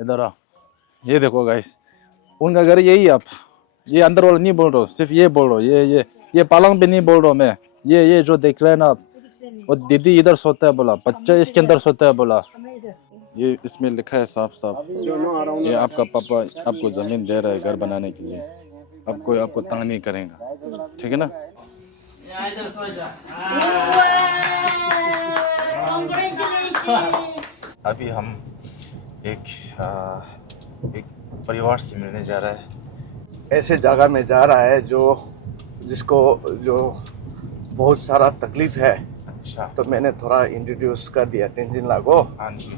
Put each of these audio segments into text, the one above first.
इधर आ, ये देखो गाइस, उनका घर यही है। आप ये अंदर वाला नहीं बोल रहा हूँ, सिर्फ ये बोल रहा हूँ, ये पालंग पे नहीं बोल रहा हूँ मैं। ये जो देख रहे हैं ना आप, वो दीदी इधर सोता है बोला, बच्चा इसके अंदर सोता है बोला। ये इसमें लिखा है साफ साफ, ये आपका पापा आपको जमीन दे रहा है घर बनाने के लिए, आपको तंग नहीं करेगा, ठीक है ना। अभी हम एक परिवार से मिलने जा रहा है। ऐसे जगह में जा रहा है जिसको जो बहुत सारा तकलीफ है। अच्छा, तो मैंने थोड़ा इंट्रोड्यूस कर दिया तेंजिन ला को, हाँ जी।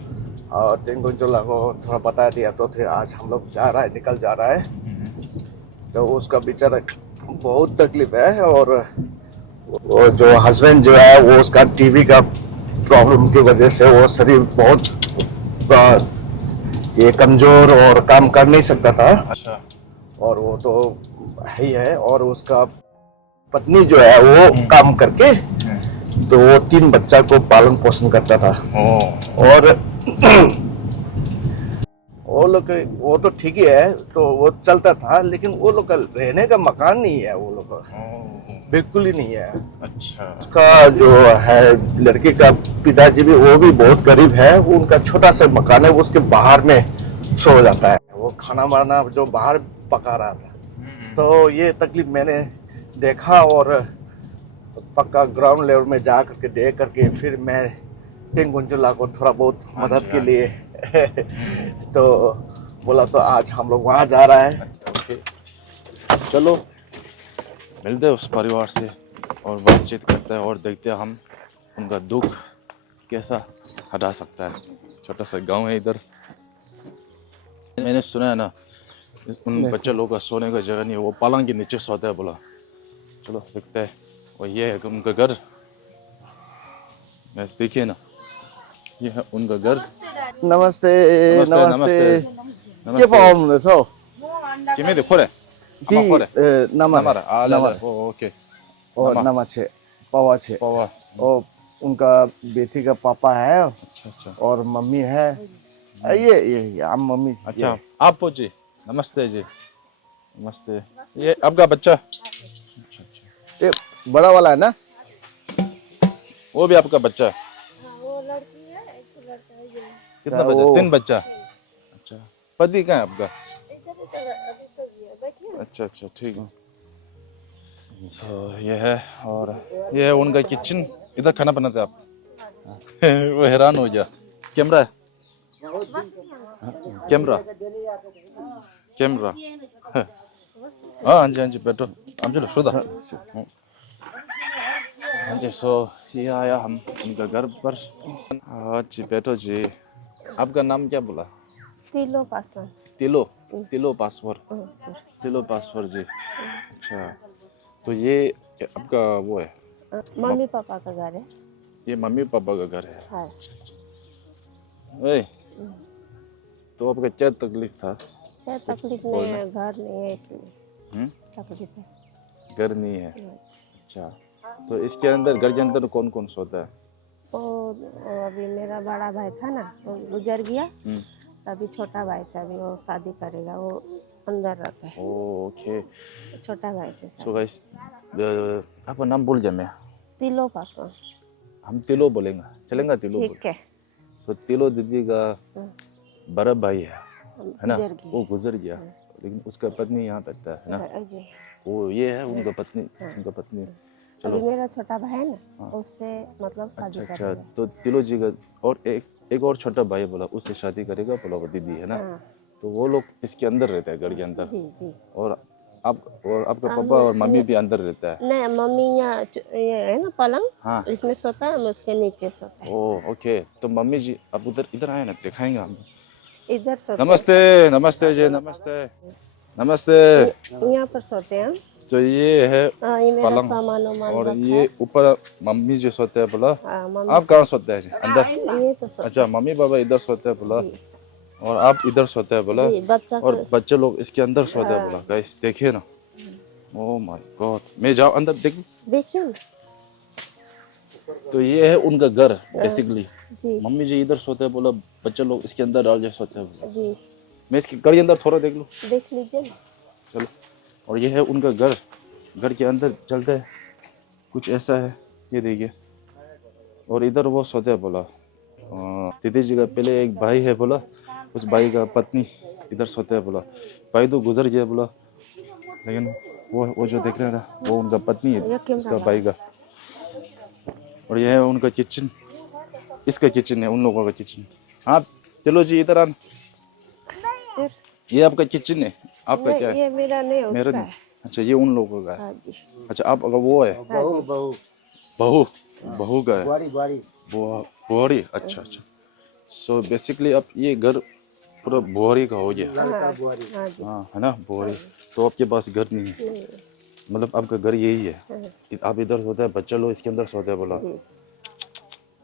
और तेंजिन ला को थोड़ा बता दिया, तो फिर आज हम लोग निकल जा रहा है। तो उसका बेचारा बहुत तकलीफ है, और वो जो हस्बैंड जो है वो उसका टीवी का प्रॉब्लम की वजह से वो शरीर बहुत ये कमजोर और काम कर नहीं सकता था। अच्छा, और वो तो है ही है, और उसका पत्नी जो है वो काम करके तो वो 3 बच्चा को पालन पोषण करता था। और वो तो ठीक ही है, तो वो चलता था, लेकिन वो लोग का रहने का मकान नहीं है, वो लोग का बिल्कुल ही नहीं है। अच्छा, उसका जो है लड़की का पिताजी भी, वो भी बहुत गरीब है। वो उनका छोटा सा मकान है, वो उसके बाहर में सो जाता है। वो खाना वाना जो बाहर पका रहा था। तो ये तकलीफ मैंने देखा, और पक्का ग्राउंड लेवल में जा करके देख करके फिर मैं टेंगुंजुला को थोड़ा बहुत मदद के लिए तो बोला, तो आज हम लोग वहाँ जा रहा है। चलो मिलते हैं उस परिवार से और बातचीत करते हैं, और देखते हैं हम उनका दुख कैसा हटा सकता है। छोटा सा गांव है इधर, मैंने सुना है ना, उन बच्चे लोगों का सोने का जगह नहीं है, वो पालंग के नीचे सोता है बोला। चलो देखते हैं। और ये है उनका घर, बस देखिए ना, ये है उनका घर। नमस्ते नमस्ते, नमस्ते, के नमस्ते। पाऊँ सो किमे दे खोरे दी आमा खोरे नमर आला ओके और नमस्ते पावा छे। पावा। और उनका बेटी का पापा है, अच्छा अच्छा, और मम्मी है। ये आप मम्मी। अच्छा आप जी, नमस्ते जी, नमस्ते। ये आपका बच्चा? अच्छा अच्छा, ये बड़ा वाला है ना? वो भी आपका बच्चा है? वो लड़की है, एक लड़का है। ये कितना बच्चा? 3 बच्चा। अच्छा, पति कहाँ है आपका? इधर अभी तो ये बैठिए। अच्छा अच्छा, ठीक है। तो ये है, और ये है उनका किचन, इधर खाना बनाते हैं आप। वो हैरान हो गया। कैमरा है, कैमरा कैमरा। हाँ जी, हाँ जी, बैठो, हम चलो सुधा। हाँ जी, सो ये आया हम उनका घर पर। हाँ जी, बैठो जी। आपका नाम क्या बोला? तिलो पासवान। तिलो, तिलो पासवर, तिलो पासवर जी। अच्छा, तो ये आपका वो है, मम्मी पापा का घर है। ये मम्मी पापा का घर है। हाँ। ए, तो आपका क्या तकलीफ था? क्या तकलीफ नहीं है, घर नहीं है इसलिए तकलीफ है। घर नहीं है। अच्छा, तो इसके अंदर, घर के अंदर कौन कौन सोता है? वो अभी मेरा बड़ा भाई था ना, वो गुजर गया। अभी छोटा भाई से अभी वो शादी करेगा, वो अंदर रहता है। ओके, छोटा भाई से सो शादी। गाइस, आपका नाम भूल गया मैं। तिलो पासवान। हम तिलो बोलेंगे, चलेंगे तिलो बोल। ठीक है। तो तिलो दीदी का बड़ा भाई है ना, गुजर गया। वो गुजर गया, लेकिन उसका पत्नी यहाँ बैठता है ना, जी। वो ये है उनका पत्नी, उनका पत्नी। अभी मेरा छोटा भाई है ना, उससे मतलब शादी अच्छा अच्छा, करेगा। तो तिलो जी का और एक और छोटा भाई बोला, उससे शादी करेगा बोला, वो दीदी है ना। तो वो लोग इसके अंदर रहते हैं, घर के अंदर। जी जी। और आपका पापा और मम्मी भी अंदर रहता है? नहीं, मम्मी यहाँ ये है ना पलंग, हाँ, इसमें सोता है, हम उसके नीचे सोता है। ओ ओके। तो मम्मी जी आप उधर इधर आए ना, दिखाएंगे हम। इधर सोते नमस्ते, नमस्ते जी, नमस्ते, नमस्ते। यहाँ पर सोते हैं हम। तो ये है हाँ, ये मेरा पलंग, सामान वामान और रखा ये है। ऊपर मम्मी जी सोते हैं बोला। हाँ, मम्मी आप कहाँ सोते हैं जी? अंदर? ये तो सोते अच्छा, मम्मी पापा इधर सोते हैं बोला, जी। और आप इधर सोते हैं बोला, जी, बच्चा और को बच्चे लोग इसके अंदर सोते हैं बोला। गाइस देखिए ना, ओह माय गॉड, मैं जाऊँ अंदर देखूं? देखिए ना। तो ये है उनका घर बेसिकली। जी मम्मी जी इधर सोते हैं बोला, बच्चे लोग इसके अंदर डाल के सोते हैं बोला। जी। मैं इसके घर के अंदर थोड़ा देख लूँ, देख लीजिए ना। चलो। और ये है उनका घर, घर के अंदर चलते हैं, कुछ ऐसा है, ये देखिए। और इधर वो सोते हैं बोला, दीदी जी का पहले एक भाई है बोला, उस भाई का पत्नी इधर सोते हैं बोला। भाई तो गुजर गया बोला, लेकिन वो जो देख रहे हैं ना, वो उनका पत्नी है, उसका भाई का। और ये है उनका किचन, इसका किचन है, उन लोगों का किचन। हाँ चलो जी इधर आन। ये आपका किचन है, आपका क्या है? ये मेरा नहीं, उसका मेरा है। नहीं। अच्छा ये उन लोगों का है। हाँ जी। अच्छा आप अगर वो है बहू, बहू का है, बुआरी। अच्छा अच्छा। सो बेसिकली आप ये घर पूरा बुआरी का हो गया। हाँ जी। हाँ है ना, बुआरी। तो आपके पास घर नहीं है, नहीं, मतलब आपका घर यही है। हाँ। आप इधर सोते हैं, बच्चा लोग इसके अंदर सोते हैं बोला। जी।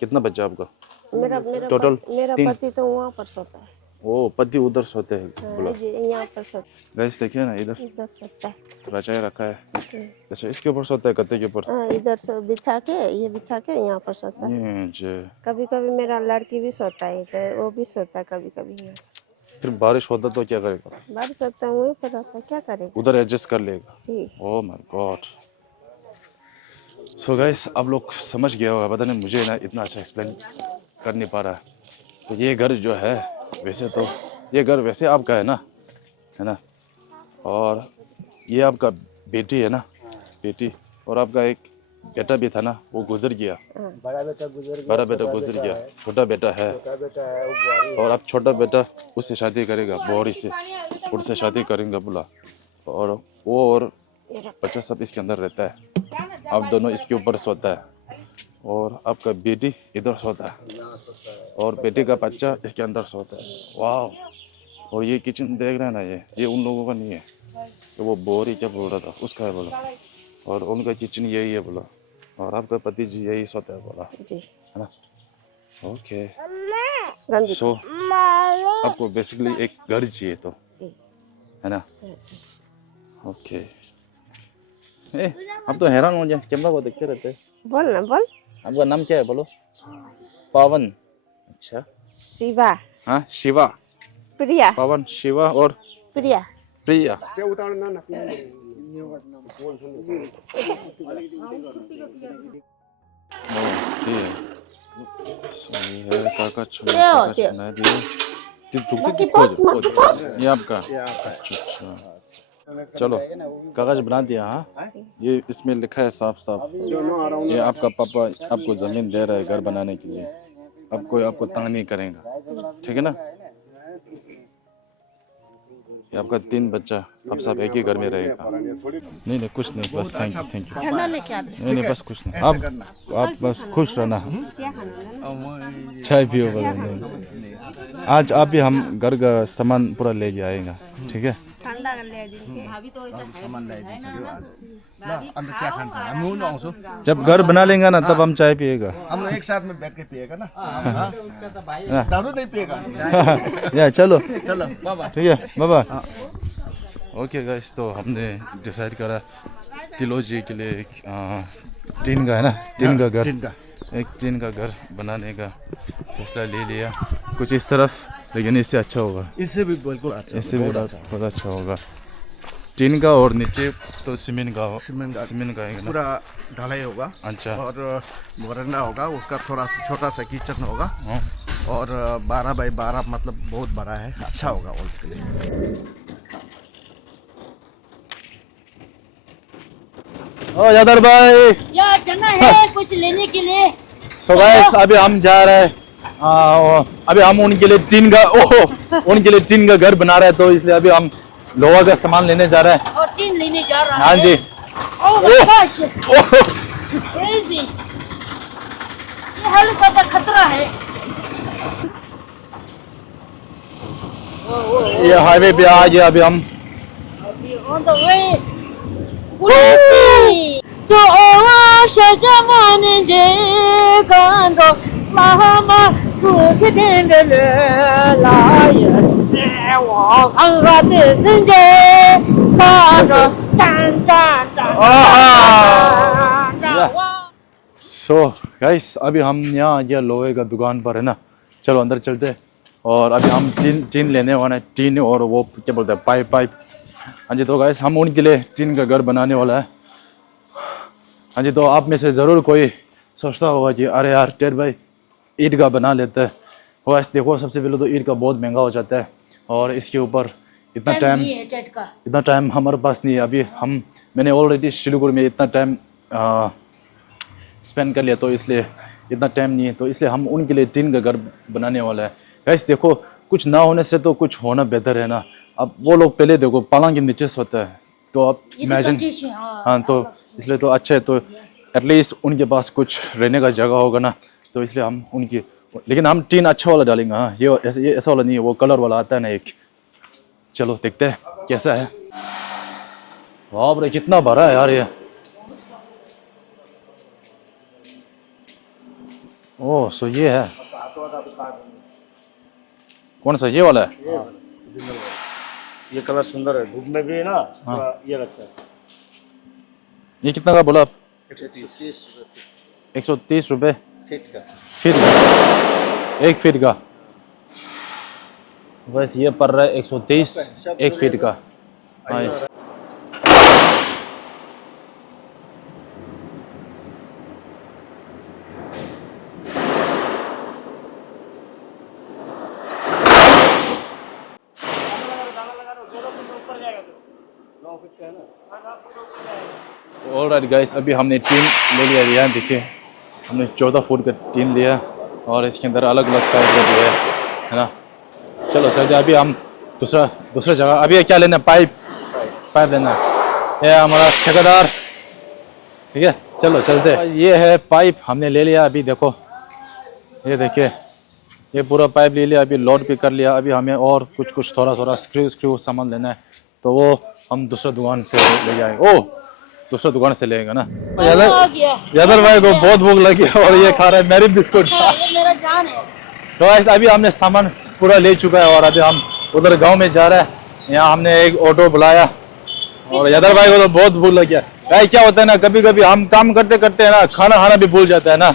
कितना बच्चा आपका? मेरा तीन। पति तो वहाँ पर सोता है। वो पति उधर सोते हैं बोला। जी, यहाँ पर सोता गैस देखिए ना, इधर है, इधर सोता है। रजाई रखा है। अच्छा इसके ऊपर सोता है, गद्दे के ऊपर। हाँ, इधर से बिछा के, ये बिछा के यहाँ पर सोता है। ये जे। कभी कभी मेरा लड़की भी सोता है, तो वो भी सोता है कभी कभी। फिर बारिश होता तो क्या करेगा? बारिश होता है वहीं पर रहता है, क्या करेगा। उधर एडजस्ट कर लेगा। जी। Oh my god. So guys आप लोग समझ गया होगा, पता नहीं मुझे ना इतना अच्छा एक्सप्लेन कर नहीं पा रहा है। तो ये घर जो है, वैसे तो ये घर वैसे आपका है ना, और ये आपका बेटी है ना, बेटी। और आपका एक बेटा भी था ना, वो गुजर गया। बड़ा बेटा गुजर गया, छोटा बेटा है। और अब छोटा बेटा उससे शादी करेगा, बोरी से, उससे शादी करेंगे बोला। और वो और बच्चा सब इसके अंदर रहता है। आप दोनों इसके ऊपर सोता है, और आपका बेटी इधर सोता है, और बेटे का बच्चा इसके अंदर सोता है। वाह। और ये किचन देख रहे हैं ना, ये उन लोगों का नहीं है, तो वो बोरी क्या बोल रहा था उसका है बोला। और उनका किचन यही है बोला, और आपका पति जी यही सोता है बोला, जी। है ना। ओके। गंदी। सो आपको बेसिकली एक घर चाहिए तो, जी। है ना। ओके। अब तो हैरान हो जाए, कैमरा को देखते रहते हैं। बोल ना, बोल। आपका नाम क्या है बोलो? पावन। अच्छा। शिवा। हाँ शिवा। प्रिया। पावन, शिवा और प्रिया। प्रिया। ये आपका? अच्छा। चलो कागज बना दिया। हाँ ये इसमें लिखा है साफ साफ, ये आपका पापा आपको जमीन दे रहा है घर बनाने के लिए, आपको तंग नहीं करेगा, ठीक है ना। ये आपका 3 बच्चा, आप सब एक ही घर में रहेगा। नहीं कुछ नहीं, बस थैंक यू। नहीं बस कुछ नहीं, आप बस खुश रहना, चाय पियो बोला। नहीं आज आप भी हम घर का सामान पूरा ले के आएगा, ठीक है। जब घर बना लेंगे ना तब हम चाय पिएगा, हम लोग एक साथ में बैठ के पिएगा ना। दारू नहीं पिएगा। या चलो बाबा। ठीक है बाबा। ओके गाइस, तो हमने डिसाइड करा तिलो जी के लिए टीन का है ना, टीन का घर, एक टीन का घर बनाने का फैसला ले लिया। कुछ इस तरफ, लेकिन इससे अच्छा होगा, इससे भी बिल्कुल अच्छा, इससे भी बहुत अच्छा होगा। टीन का और नीचे तो सीमेंट का है ना, पूरा ढलाई होगा। अच्छा। और वरांडा होगा, उसका थोड़ा सा छोटा सा किचन होगा। हाँ। और 12 बाई 12 मतलब बहुत बड़ा है, अच्छा होगा और के लिए। ओ यादर भाई, यार जाना है कुछ लेने के लिए। सो गाइस अभी हम जा रहे हैं, अभी हम उनके लिए टीन का घर बना रहे हैं, तो इसलिए अभी हम लोहा का सामान लेने जा रहे हैं। और टीन लेने जा रहा है। हाँ जी। ओह gosh, crazy। ये हेलीकॉप्टर खतरा है। ये हाईवे पे आ गया अभी हम। On the way। Crazy। तो आवाज़ जमाने जे गांडो मामा कुछ दिन ले लाये वो अंगाते संजे गांडो टान टान टान। सो गाइस अभी हम यहाँ आ गया लोहे का दुकान पर, है ना। चलो अंदर चलते हैं, और अभी हम टीन लेने वाले हैं, टीन और वो क्या बोलते हैं पाइप। हाँ जी, तो गाइस हम उनके लिए टीन का घर बनाने वाला है। हाँ जी, तो आप में से ज़रूर कोई सोचता होगा कि अरे यार टेड भाई ईद का बना लेते हैं। वो ऐसे देखो, सबसे पहले तो ईद का बहुत महंगा हो जाता है और इसके ऊपर इतना टाइम हमारे पास नहीं है। अभी मैंने ऑलरेडी सिलीगुड़ी में इतना टाइम स्पेंड कर लिया, तो इसलिए इतना टाइम नहीं है, तो इसलिए हम उनके लिए टीन का घर बनाने वाला है। गाइस देखो, कुछ ना होने से तो कुछ होना बेहतर है ना। अब वो लोग पहले देखो पलंग के नीचे सोते हैं, तो आप इमेजिन, हाँ, तो इसलिए तो अच्छा है, तो एटलीस्ट उनके पास कुछ रहने का जगह होगा ना, तो इसलिए हम उनकी, लेकिन हम टीन अच्छा वाला डालेंगे। हाँ, ये ऐसा वाला नहीं है, वो कलर वाला आता है ना एक। चलो देखते हैं कैसा है। बाप रे कितना बड़ा है यार ये। ओह, सो ये है, कौन सा, ये वाला है? ये कलर सुंदर है, धूप में भी है ना। हाँ। ये लगता है ये कितना का बोला आप? 130 रुपये फीट का, 1 फीट का। बस ये पड़ रहा है 130 1 फीट का। हाँ, ऑलराइट गाइस, अभी हमने टीन ले लिया। यहाँ देखिए, हमने 14 फुट का टीन लिया और इसके अंदर अलग अलग साइज का दिया है ना। चलो चलते, अभी हम दूसरा जगह, अभी ये क्या लेना है? पाइप लेना है। ये हमारा ठेकेदार, ठीक है, चलो चलते। ये है पाइप, हमने ले लिया। अभी देखो, ये देखिए, ये पूरा पाइप ले लिया, अभी लोड भी कर लिया। अभी हमें और कुछ थोड़ा स्क्रू सामान लेना है, तो वो हम दूसरा दुकान से ले जाएंगे। ओ, दूसरा दुकान से लेगा ना। यादर भाई को बहुत भूख लगी और ये खा रहा है मेरी बिस्कुट। ये मेरा जान है। तो ऐसे अभी हमने सामान पूरा ले चुका है और अभी हम उधर गांव में जा रहे हैं। यहाँ हमने एक ऑटो बुलाया और यादर भाई को तो बहुत भूख लगी है। भाई क्या होता है ना, कभी कभी हम काम करते करते है ना, खाना भी भूल जाता है ना।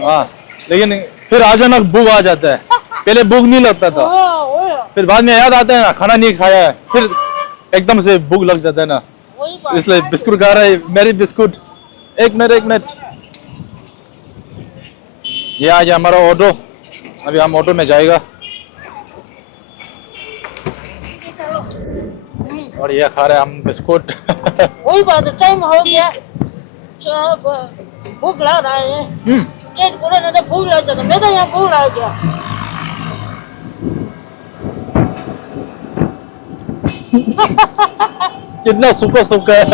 हाँ, लेकिन फिर अचानक भूख आ जाता है। पहले भूख नहीं लगता था, फिर बाद में याद आता है ना खाना नहीं खाया है, फिर एकदम से भूख लग जाता है ना, इसलिए बिस्कुट खा रहा है मेरी बिस्कुट। एक मिनट, ये आ गया हमारा ऑटो। अभी हम ऑटो में जाएगा और ये खा रहे हैं हम बिस्कुट। वही बात है, टाइम हो गया, भूख लग रहा है। पेट पूरा नहीं तो भूख लग जाता, मैं तो यहाँ भूख लग गया। कितना सूखा है।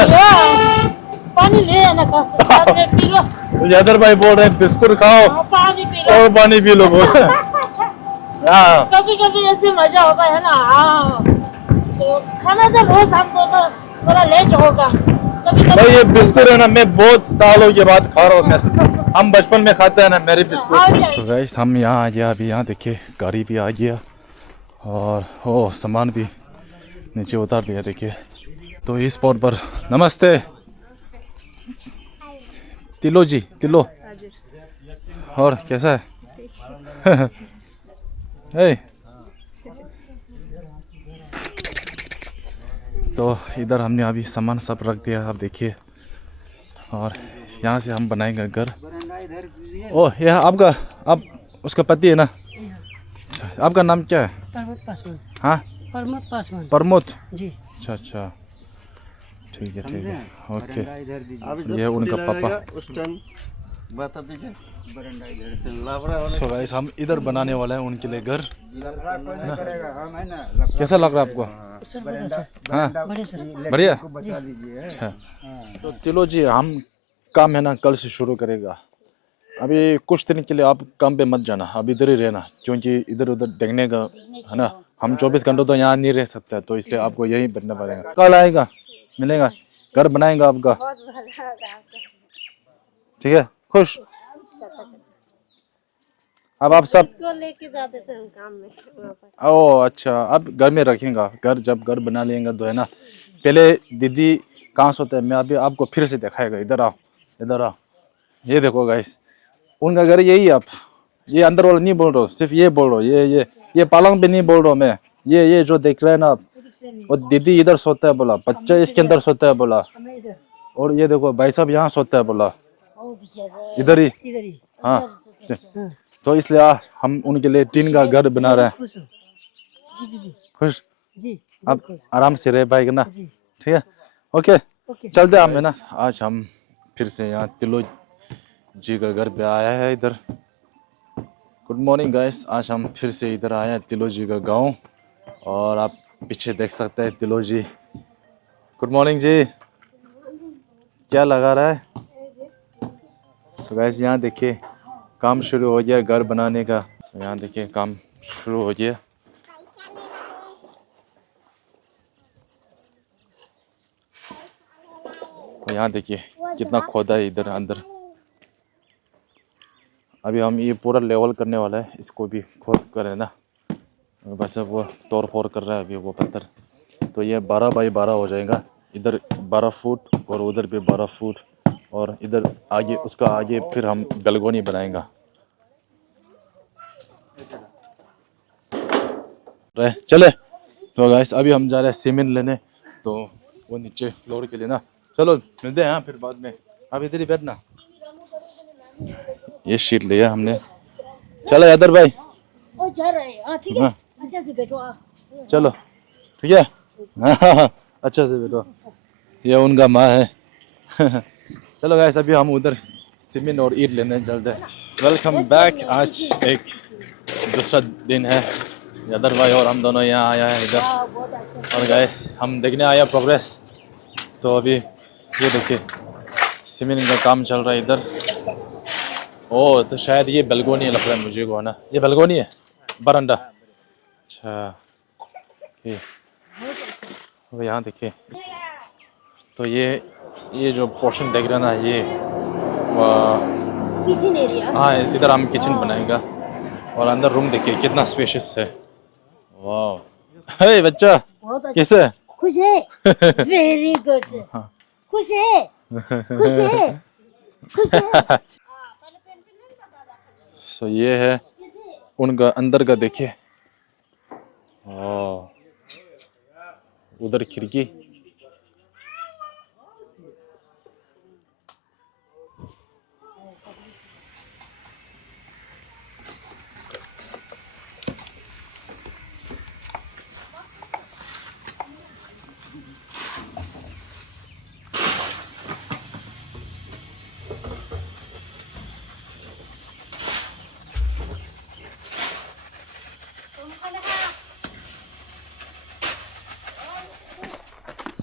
पानी ले आना, साथ में पी लो। यादर भाई बोल रहे हैं बिस्कुट खाओ पानी पी लो और पानी पी लो। हाँ, कभी कभी ऐसे मजा होता है ना। हाँ, तो खाना तो रोज हम दोनों थोड़ा लेट होगा। कभी भाई ये बिस्कुट है ना, मैं बहुत सालों के बाद खा रहा हूँ। हम बचपन में खाते हैं ना मेरी बिस्कुट। तो गाइस हम यहाँ आ गया। अभी यहाँ देखिए गाड़ी भी आ गया और ओ सामान भी नीचे उतार दिया। देखिए, तो इस स्पॉट पर नमस्ते तिलो जी, तिलो, और कैसा है? हे, तो इधर हमने अभी सामान सब रख दिया, आप देखिए, और यहाँ से हम बनाएंगे घर। ओह, यह आपका, आप उसका पति है ना? आपका नाम क्या है? प्रमोद पासवान। हाँ, प्रमोद पासवान प्रमोद जी। अच्छा, ठीक है, ओके। ये उनका पापा। सो गाइस हम इधर बनाने वाला है उनके लिए घर। कैसा लग रहा है आपको? हाँ, बढ़िया। अच्छा, तो चलो जी, हम काम है ना कल से शुरू करेगा। अभी कुछ दिन के लिए आप काम पे मत जाना, अब इधर ही रहना, क्योंकि इधर उधर देखने का है ना, हम 24 घंटे तो यहाँ नहीं रह सकते, तो इसलिए आपको यही बनना पड़ेगा। कल आएगा, मिलेगा, घर बनाएगा आपका, ठीक है? खुश? अब आप सब लेके जाते थे हम काम में वहाँ पर। ओ अच्छा, अब घर में रखेंगे। घर जब घर बना लेंगे तो है ना, पहले दीदी कहाँ सोते हैं, मैं अभी आपको फिर से दिखाएगा। इधर आओ, इधर आओ, ये देखो गाइस, उनका घर यही है। आप ये अंदर वाला नहीं बोल रहा हूँ, सिर्फ ये बोल रहा हूँ, ये पलंग पे नहीं बोल रहा हूँ मैं, ये जो देख रहे हैं ना आप, वो दीदी इधर सोता है बोला, बच्चा इसके अंदर सोता है बोला, हमें इधर और ये देखो भाई साहब यहाँ सोता है बोला, ओ बेचारा इधर ही। इधर ही हाँ अंदर सोते हैं। तो इसलिए हम उनके लिए टीन का घर बना रहे हैं। खुश हो जी जी जी खुश, जी अब खुश आराम से रह पाएगा ना, जी ठीक है, ओके ओके चलते हैं हम, है ना। आज हम फिर से यहाँ तिलो जी का घर पे आया है इधर। गुड मॉर्निंग गाइस, आज हम फिर से इधर आए हैं तिलो जी का गांव, और आप पीछे देख सकते हैं तिलो जी। गुड मॉर्निंग जी, क्या लगा रहा है? तो गाइस यहाँ देखिए काम शुरू हो गया घर बनाने का, तो यहाँ देखिए काम शुरू हो गया। और यहाँ देखिए कितना खोदा है इधर अंदर। अभी हम ये पूरा लेवल करने वाला है, इसको भी खोद कर, है ना, बस अब वो तोड़ फोड़ कर रहा है अभी वो पत्थर। तो ये 12 बाई 12 हो जाएगा, इधर 12 फुट और उधर भी 12 फुट, और इधर आगे उसका आगे फिर हम गलगोनी बनाएंगा। चले तो गाइस अभी हम जा रहे हैं सीमेंट लेने, तो वो नीचे फ्लोर के लिए ना, चलो मिलते हैं यहाँ फिर बाद में। आप इधर ही बैठना, ये शीट लिया हमने। चलो यादर भाई, ओ जा रहे हैं हाँ ठीक है हाँ। अच्छा से बैठो चलो ठीक है, अच्छा से बैठो, ये उनका माँ है। चलो गाइस अभी हम उधर सीमेंट और ईंट लेने चलते हैं। वेलकम बैक, आज एक दूसरा दिन है, यादर भाई और हम दोनों यहाँ आया है इधर। बहुत अच्छा और गाइस हम देखने आया प्रोग्रेस, तो अभी ये देखिए सीमेंट का काम चल रहा है इधर। ओ तो शायद ये बेलकोनी लग रहा है मुझे को, है ना, ये बेलकोनी है, बरामदा। अच्छा ये तो यहाँ देखिए, तो ये जो पोर्शन देख रहे हैं ना, ये किचन एरिया हाँ इधर हम किचन बनाएगा। और अंदर रूम देखिए कितना स्पेशियस है, वाह। हे बच्चा बहुत अच्छा कैसे? खुश है वेरी गुड खुश है खुश है खुश है सो ये है उनका अंदर का, देखिए उधर खिड़की,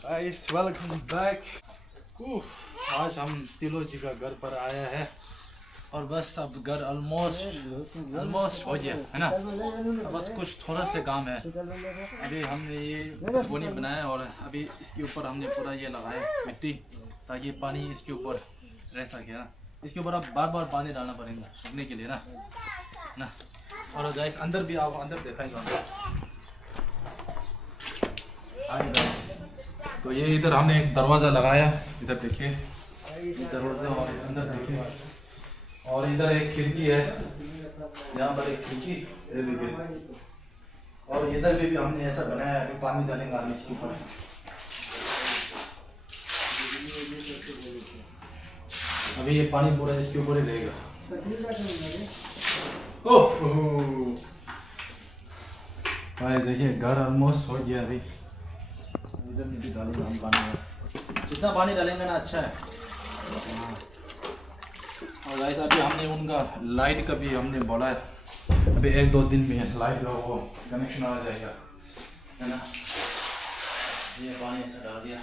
गाइस वेलकम बैक। आज हम तिलो जी का घर पर आया है, और बस अब घर ऑलमोस्ट हो गया है ना, अब बस कुछ थोड़ा से काम है। अभी हमने ये गोनी बनाया, और अभी इसके ऊपर हमने पूरा ये लगाया मिट्टी, ताकि पानी इसके ऊपर रह सके ना। इसके ऊपर अब बार बार पानी डालना पड़ेगा सूखने के लिए ना। और गाइस अंदर भी आओ, अंदर दिखाएगा। तो ये इधर हमने एक दरवाज़ा लगाया, इधर देखिए दरवाज़ा, और अंदर देखिए, और इधर एक खिड़की है, यहाँ पर एक खिड़की, ये देखिए, और इधर भी हमने ऐसा बनाया, अभी पानी डालेंगे आगे इसके ऊपर। अभी ये पानी पूरा इसके ऊपर ही रहेगा। ओह भाई देखिए घर ऑलमोस्ट हो गया अभी। इधर में भी डालेंगे हम पानी, जितना पानी डालेंगे ना अच्छा है। और गाइस अभी हमने उनका लाइट का भी हमने बोला है, अभी 1-2 दिन में लाइट का वो कनेक्शन आ जाएगा, है ना। ये पानी ऐसा डाल दिया,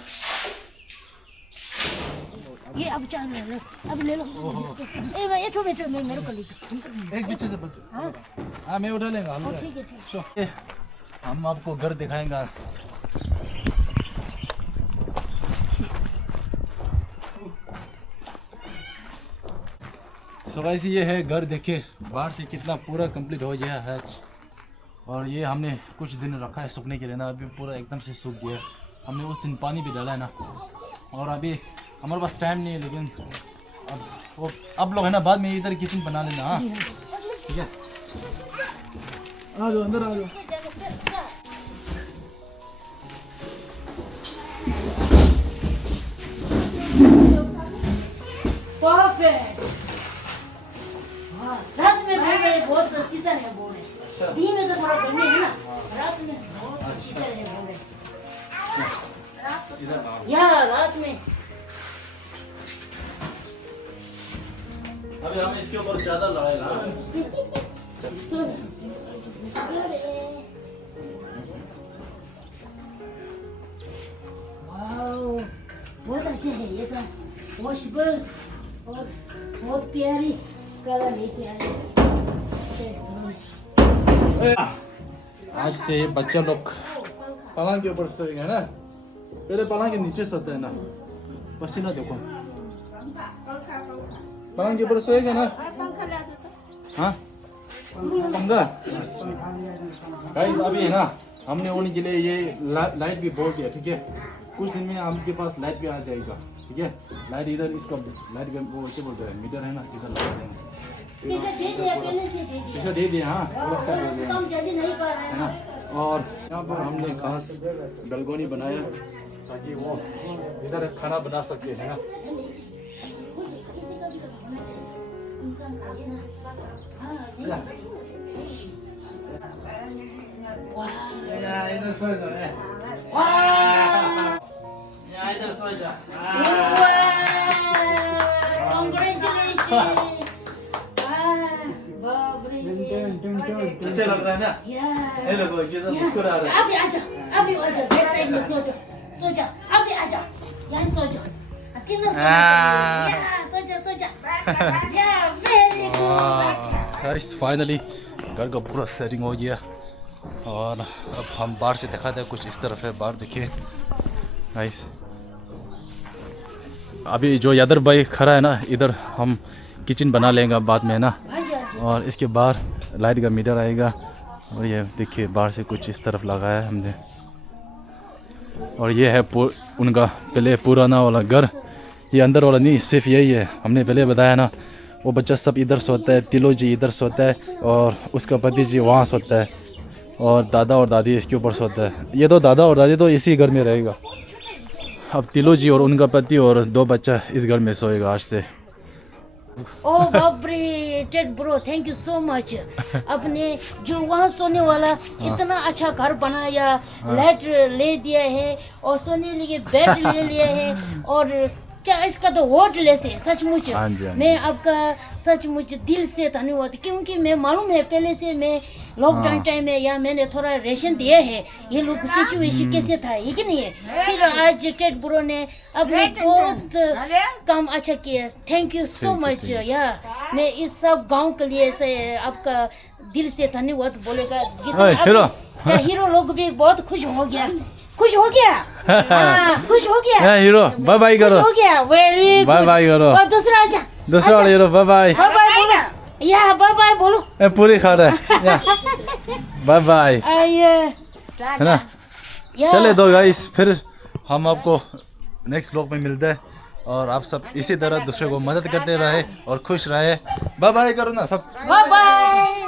ये अब चाय ले लो, अब ले लो ए भाई बैठो बैठो, मैं मेरे को ले जाओ एक पीछे से बच्चों। हाँ मैं उठा लेंगे हम। ठीक है ठीक है। हम आपको घर दिखाएंगे। सो गाइस ये है घर, देखिए बाहर से कितना पूरा कंप्लीट हो गया है। और ये हमने कुछ दिन रखा है सूखने के लिए ना, अभी पूरा एकदम से सूख गया। हमने उस दिन पानी भी डाला है ना, और अभी हमारे पास टाइम नहीं है, लेकिन अब लोग है ना बाद में इधर किचन बना लेना। हाँ ठीक है। आ जाओ अंदर आ जाओ। परफेक्ट। हाँ, रात में बोल रहे बहुत शीतल है बोल रहे। दिन में तो थोड़ा गर्मी है ना, रात में बहुत शीतल है बोल रहे। या रात में अभी हम इसके ऊपर चादर लगाएगा। सुन वाओ, बहुत अच्छे है ये तो वॉशेबल और बहुत प्यारी कलर लेके आए। आज से बच्चा लोग पलंग के ऊपर सोएंगे ना, पहले पलंग के नीचे सोते हैं ना, पसीना देखो। पलंग के ऊपर सोएंगे ना, हाँ पंखा। गाइस अभी है ना, हमने उनके लिए ये लाइट भी बोल दिया, ठीक है। कुछ दिन में आपके पास लाइट भी आ जाएगा, ठीक है। लाइट इधर इसका लाइट का वो क्या बोलते हैं, मीटर है ना, इधर लगा देंगे। पैसा दे दिया, पहले से दे दिया। पैसा दे दिया, हाँ अलग से दे दिया, काम जल्दी नहीं कर रहे है हैं ना। और यहाँ पर हमने खास बैल्कनी बनाया ताकि वो इधर खाना बना सके, है ना। इधर सो जाओ, इधर सो जाओ। अच्छे लग रहा है ना। ये देखो कैसा मुस्कुरा रहा है। अभी आजा, अभी आजा, बैक साइड में सो जा, सो जा, अभी आजा, यहाँ सो जा, कितना सो जा, सो जा, या वेरी गुड। गाइस फाइनली घर का पूरा सेटिंग हो गया और अब हम बाहर से दिखाते हैं, कुछ इस तरफ है, बाहर देखिए गाइस। अभी जो यादर भाई खड़ा है ना, इधर हम किचन बना लेंगे बाद में, है ना। और इसके बाहर लाइट का मीटर आएगा और ये देखिए बाहर से कुछ इस तरफ लगाया है हमने। और ये है उनका पहले पुराना वाला घर, ये अंदर वाला नहीं, सिर्फ यही है। हमने पहले बताया ना, वो बच्चा सब इधर सोता है, तिलो जी इधर सोता है और उसका पति जी वहाँ सोता है और दादा और दादी इसके ऊपर सोता है। ये तो दादा और दादी तो इसी घर में रहेगा। अब तिलो जी और उनका पति और 2 बच्चा इस घर में सोएगा आज से। ओ बाप रे, Ted bro, thank you so much. अपने जो वहाँ सोने वाला इतना अच्छा घर बनाया, लाइट ले दिया है और सोने के लिए बेड ले लिया है और क्या इसका तो होटलेस है सचमुच। हाँ जी, हाँ जी। मैं आपका सचमुच दिल से धन्यवाद, क्योंकि मैं मालूम है पहले से मैं लॉकडाउन टाइम में या मैंने थोड़ा रेशन दिया है, ये लोग सिचुएशन कैसे था, ये कि नहीं है। फिर आज टेड ब्रो ने अपने बहुत काम अच्छा किया, थैंक यू सो मच। या मैं इस सब गांव के लिए से आपका दिल से धन्यवाद बोलेगा। हीरो लोग भी बहुत खुश हो गया, खुश हो गया, खुश हो गया। हीरो बाय बाय करो, हो गया, वेरी गुड, बाय बाय करो। और दूसरा आजा, दूसरा वाला hero bye bye, bye bye बोलो, या बाय बाय बोलो। पूरी खा रहा है, बाय बाय, है ना। चले दो गाइस, फिर हम आपको नेक्स्ट ब्लॉग में मिलते हैं और आप सब इसी तरह दूसरे को मदद करते रहे और खुश रहे। बाय बाय करो ना सब, बाय बाय।